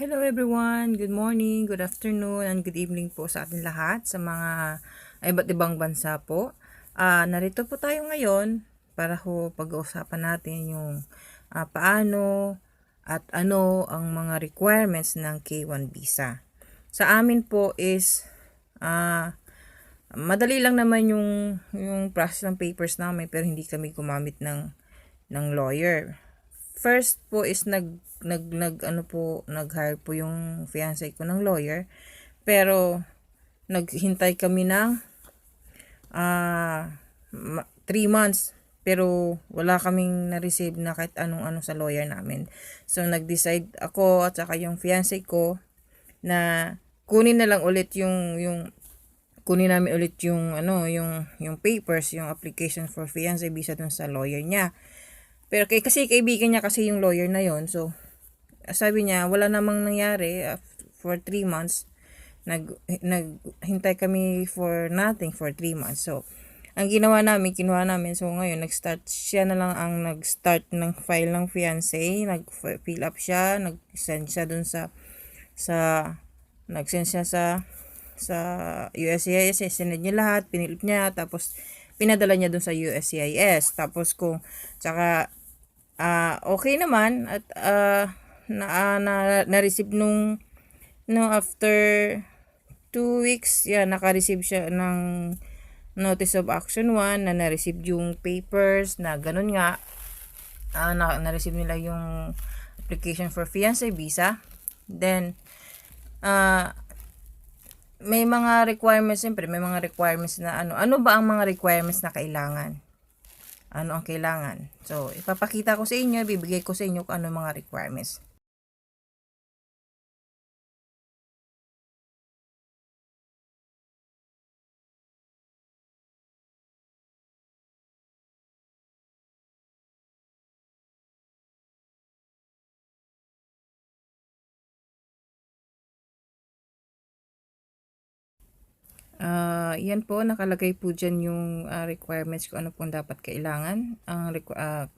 Hello everyone, good morning, good afternoon, and good evening po sa ating lahat sa mga iba't ibang bansa po. Narito po tayo ngayon para pag-uusapan natin yung paano at ano ang mga requirements ng K1 visa. Sa amin po is madali lang naman yung process ng papers namin, pero hindi kami gumamit ng lawyer. First po is nag-hire po yung fiance ko ng lawyer, pero naghintay kami ng 3 months, pero wala kaming na-receive na kahit anong-ano sa lawyer namin. So nag-decide ako at saka yung fiance ko na kunin na lang ulit kunin namin ulit yung papers, yung application for fiance visa dun sa lawyer niya. Pero kasi kaibigan niya kasi yung lawyer na yon. So sabi niya wala namang nangyari for 3 months. Naghintay kami for nothing for 3 months. So ang kinuha namin. So ngayon siya na lang ang nag-start ng file ng fiance, nag-fill up siya, nag-send siya dun nag-send siya sa USCIS, sinend niya lahat, pinilip niya, tapos pinadala niya dun sa USCIS. Tapos tsaka okay naman at na-receive nung after 2 weeks, naka-receive siya ng Notice of Action 1 na na-receive yung papers na ganun nga. Na-receive nila yung application for fiance visa. Then, may mga requirements, siyempre, may mga requirements na ano ba ang mga requirements na kailangan? Ano ang kailangan? So, ipapakita ko sa inyo, bibigay ko sa inyo kung ano mga requirements. Yan po, nakalagay po dyan yung requirements kung ano pong dapat kailangan. Ang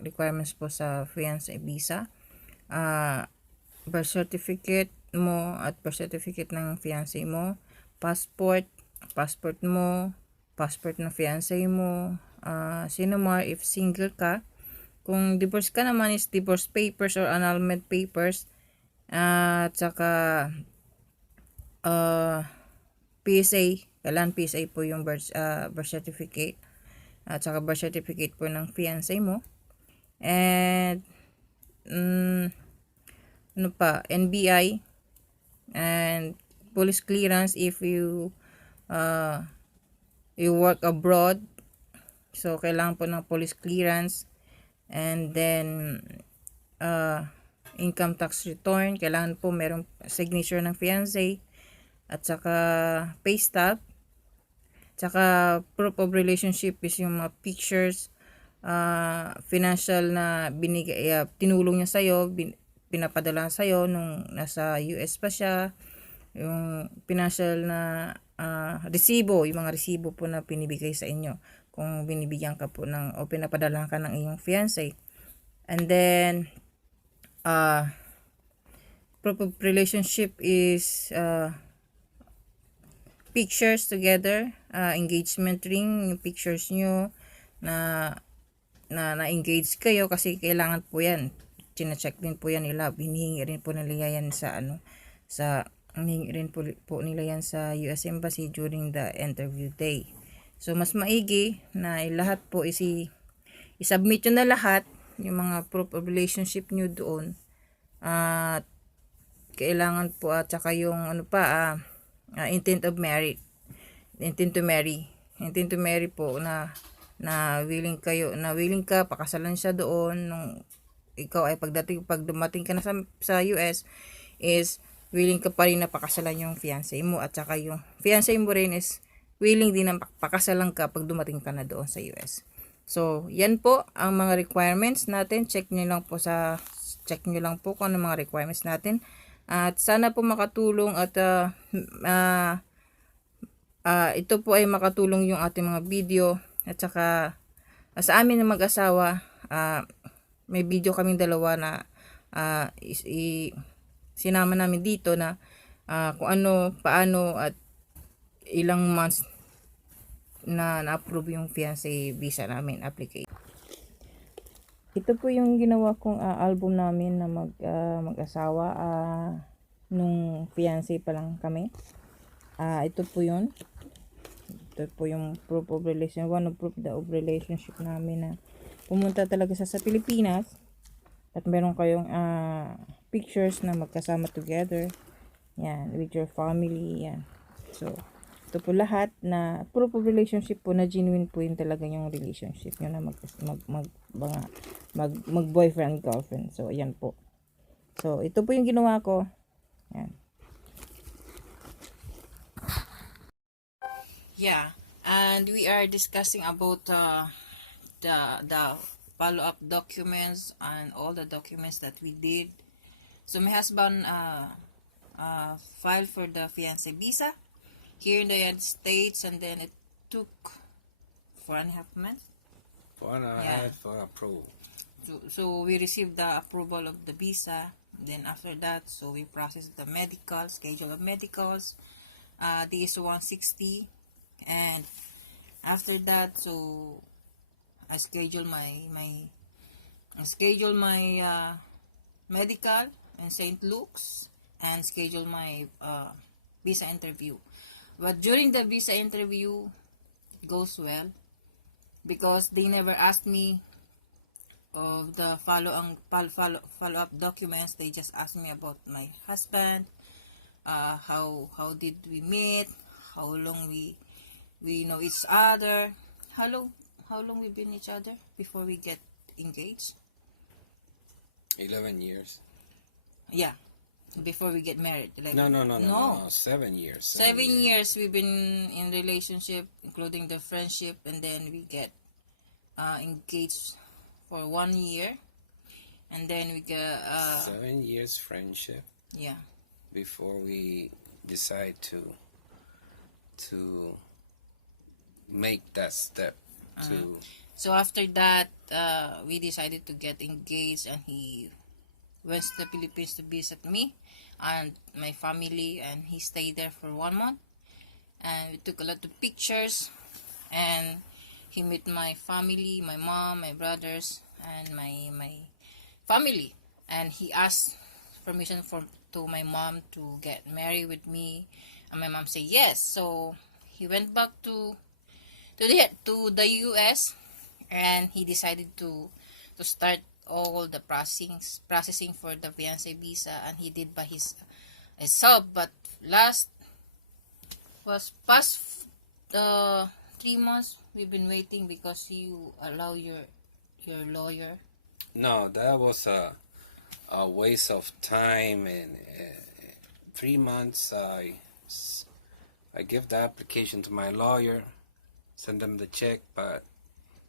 requirements po sa fiancé visa. Birth certificate mo at birth certificate ng fiancé mo. Passport mo. Passport ng fiancé mo. Sinumar if single ka. Kung divorce ka naman is divorce papers or annulment papers. At saka PSA. Kailangan PSA po yung birth certificate. At saka birth certificate po ng fiancé mo. And NBI and police clearance if you work abroad. So kailangan po ng police clearance. And then income tax return, kailangan po merong signature ng fiancé. At saka pay stub. Tsaka proof of relationship is yung mga pictures, financial na tinulong niya sa'yo, pinapadala sa'yo nung nasa US pa siya, yung financial na resibo, yung mga resibo po na pinibigay sa inyo kung binibigyan ka po o pinapadala ka ng iyong fiancé. And then proof of relationship is pictures together, engagement ring, yung pictures nyo na-engage kayo, kasi kailangan po yan, china-check din po yan nila, hinihingi rin po nila yan hinihingi rin po nila yan sa US Embassy during the interview day. So mas maigi na lahat po i-submit nyo na lahat yung mga proof of relationship nyo doon, at kailangan po at saka yung intent to marry po na willing ka pakasalan siya doon nung ikaw ay pag dumating ka na sa US is willing ka pa rin na pakasalan yung fiancé mo, at saka yung fiancé mo rin is willing din na pakasalan ka pag dumating ka na doon sa US. So yan po ang mga requirements natin. Check nyo lang po kung ano mga requirements natin. At sana po makatulong at ito po ay makatulong yung ating mga video. At saka sa amin na mag-asawa, may video kaming dalawa na sinama namin dito na kung ano, paano at ilang months na na-approve yung fiancé visa namin application. Ito po yung ginawa kong album namin na mag-asawa nung fiancé pa lang kami. Ito po yun. Ito po yung proof of relation, one of proof of relationship namin na pumunta talaga sa Pilipinas at meron kayong pictures na magkasama together. Yan, with your family. Yan. So, ito po lahat na proof of relationship po na genuine po yun talaga yung relationship nyo na mag boyfriend girlfriend. So, ayan po. So, ito po yung ginawa ko. Yan. Yeah, and we are discussing about the follow-up documents and all the documents that we did. So my husband filed for the fiancé visa here in the United States, and then it took 4.5 months. 4.5 for approval. So we received the approval of the visa. Then after that, so we processed the medical schedule of medicals. This 160, and after that, so I schedule my medical in St. Luke's and schedule my visa interview. But during the visa interview, it goes well because they never asked me of the follow-up documents. They just asked me about my husband, how did we meet, how long we know each other, how long we've been each other before we get engaged. 11 years. Yeah, before we get married. Like, No. 7 years. 7 years we've been in relationship, including the friendship, and then we get engaged for 1 year, and then we get 7 years friendship. Yeah. Before we decide to make that step to. So after that, we decided to get engaged, and he went to the Philippines to visit me and my family, and he stayed there for 1 month, and we took a lot of pictures, and he met my family, my mom, my brothers, and my family, and he asked permission to my mom to get married with me, and my mom said yes. So he went back to the US, and he decided to start all the processing for the fiancé visa, and he did by himself. But past 3 months we've been waiting because you allow your lawyer. No, that was a waste of time, and 3 months I give the application to my lawyer, send them the check, but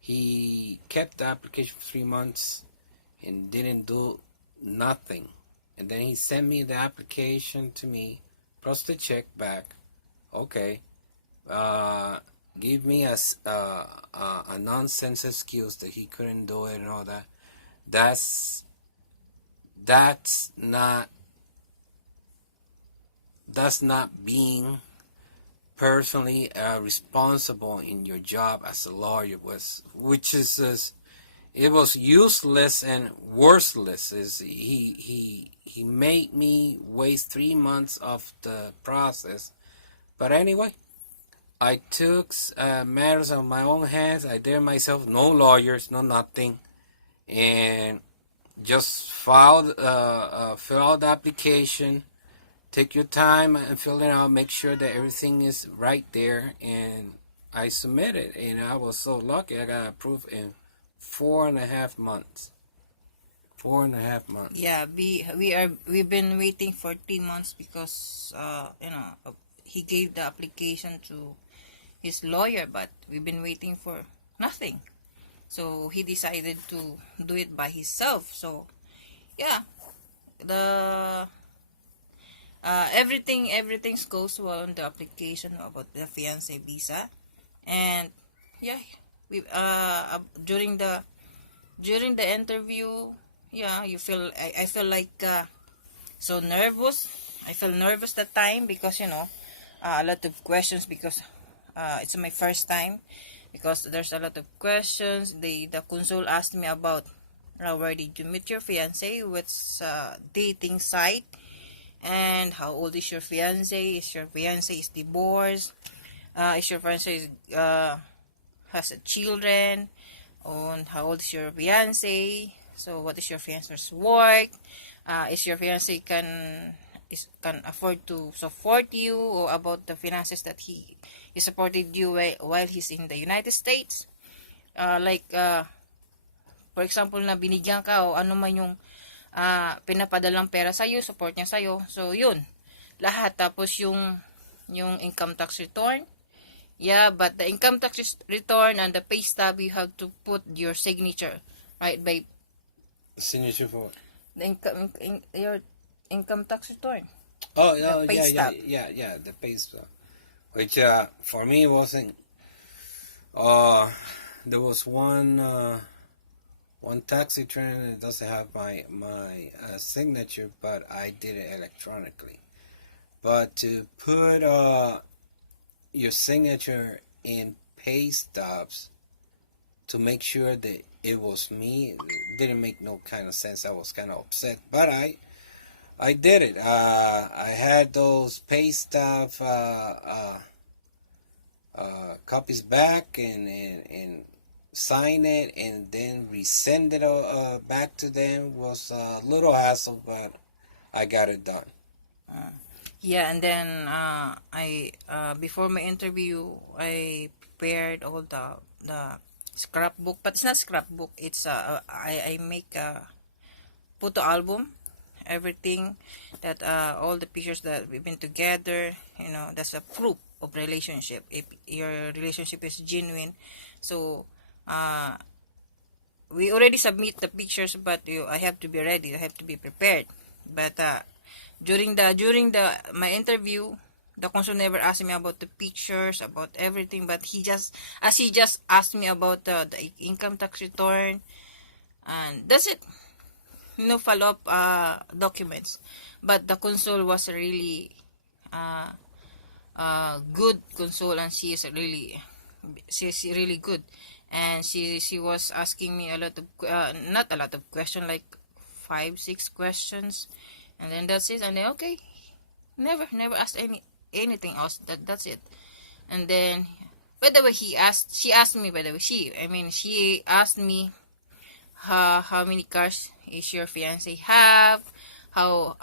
he kept the application for 3 months and didn't do nothing. And then he sent me the application to me, plus the check back. Okay, give me a nonsense excuse that he couldn't do it and all that. That's not being personally responsible in your job as a lawyer, it was useless and worthless. He made me waste 3 months of the process. But anyway, I took matters on my own hands. I did myself, no lawyers, no nothing, and just fill out the application. Take your time and fill it out. Make sure that everything is right there, and I submitted. And I was so lucky. I got approved in 4.5 months. 4.5 months. Yeah, we've been waiting for 3 months because he gave the application to his lawyer, but we've been waiting for nothing. So he decided to do it by himself. So yeah, everything goes well on the application about the fiancé visa, and yeah, we during the interview, yeah, I feel like So nervous. I feel nervous that time because a lot of questions because it's my first time, because there's a lot of questions. The consul asked me about where did you meet your fiance, what's dating site, and how old is your fiance? Is your fiance is divorced? Is your fiance has a children? On how old is your fiance? So what is your fiance's work? Is your fiance can afford to support you, or about the finances that he supported you while he's in the United States? For example, na binigyan ka o ano man yung pinapadalang pera sa'yo, support niya sa'yo. So, yun. Lahat. Tapos yung income tax return. Yeah, but the income tax return and the pay stub, you have to put your signature, right? By Signature for. the your income tax return. Oh, The pay stub. yeah, the pay stub. Which for me wasn't. There was one tax return that doesn't have my signature, but I did it electronically. But to put your signature in pay stubs to make sure that it was me didn't make no kind of sense. I was kind of upset, but I did it. I had those pay stub copies back and sign it and then resend it back to them. Was a little hassle, but I got it done. Yeah, and then I before my interview, I prepared all the scrapbook, but it's not scrapbook. It's I make a photo album, everything that all the pictures that we've been together. That's a proof of relationship. If your relationship is genuine, so we already submit the pictures, but I have to be ready. I have to be prepared. But during my interview, the consul never asked me about the pictures, about everything, but he just asked me about the income tax return, and that's it. No follow-up documents. But the consul was really good consul, and she's really good, and she was asking me a lot of not a lot of questions, like 5-6 questions, and then that's it. And then okay, never asked anything else. That's it. And then, by the way, she asked me, by the way, she asked me how many cars is your fiance have, how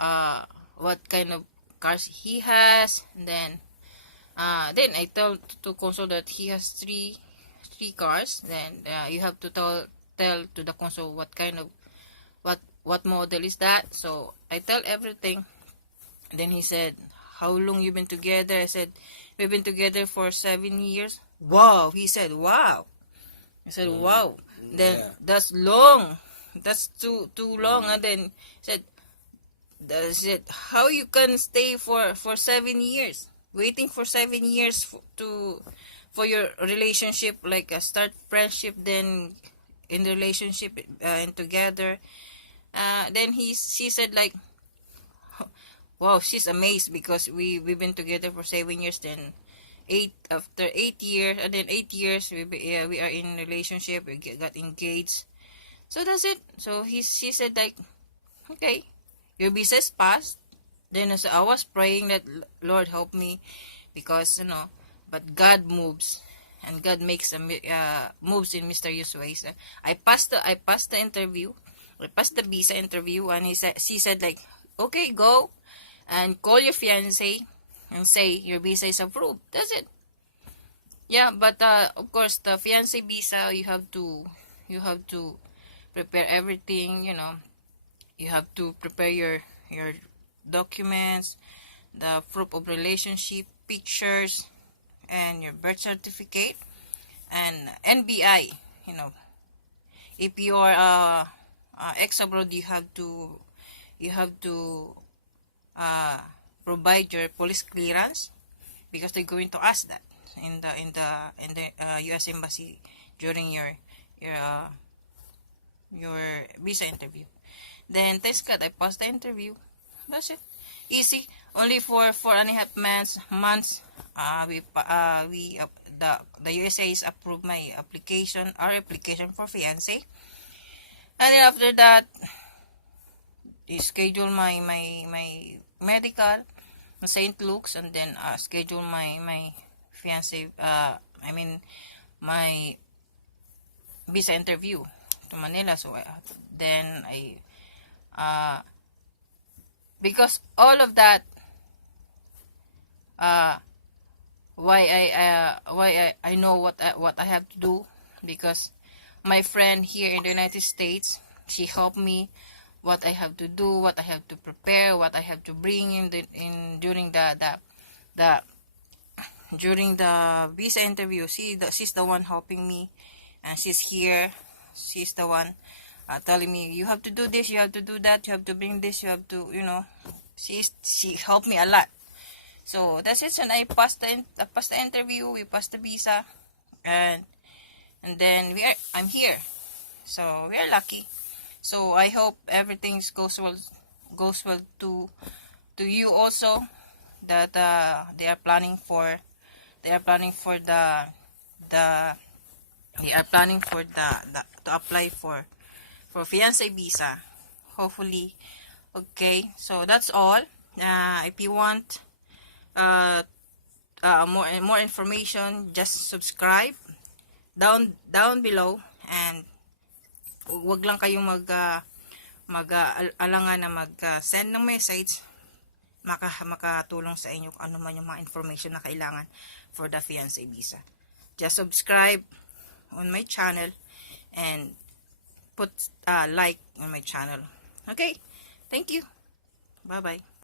what kind of cars he has. And then I told to consul that he has three cars. Then you have to tell to the consul what kind of what model is that. So I tell everything. Then he said, how long you been together? I said, we've been together for 7 years. Wow. He said, wow. I said, wow. Then Yeah. that's long. That's too long. And then said, how you can stay for 7 years, waiting for 7 years for your relationship, like start friendship, then in the relationship and together. Then she said like, wow, she's amazed because we've been together for 7 years. Then after 8 years, and then 8 years we are in relationship. We got engaged. So that's it. So she said like, okay, your visa is passed. Then I was praying that Lord help me, because but God moves, and God makes moves in mysterious ways. I passed the interview. I passed the visa interview, and she said like, okay, go and call your fiance and say your visa is approved. That's it. Yeah, but of course the fiance visa, you have to prepare everything. You have to prepare your documents, the proof of relationship, pictures, and your birth certificate, and NBI. If you are ex abroad, you have to provide your police clearance, because they're going to ask that in the U.S. embassy during your visa interview. Then thanks God, I passed the interview. That's it. Easy. Only for 4.5 months. The USA's approved my application, our application for fiance. And then after that, they schedule my medical in St. Luke's, and then schedule my fiance. I mean my visa interview to Manila. So then I because all of that, uh why I know what I have to do, because my friend here in the United States, she helped me what I have to do, what I have to prepare, what I have to bring in during the during the visa interview. She's the one helping me, and she's here. She's the one telling me, you have to do this, you have to do that, you have to bring this, you have to, she helped me a lot. So that's it. And I passed the interview. We passed the visa, and then I'm here. So we are lucky. So I hope everything goes well to you also, that they are planning for the they are planning for the to apply for fiance visa. Hopefully. Okay, so that's all. If you want more information, just subscribe down below, and wag lang kayong alangan na send ng message. Makatulong sa inyo kung ano man yung mga information na kailangan for the fiance visa. Just subscribe on my channel and put like on my channel. Okay, thank you. Bye bye.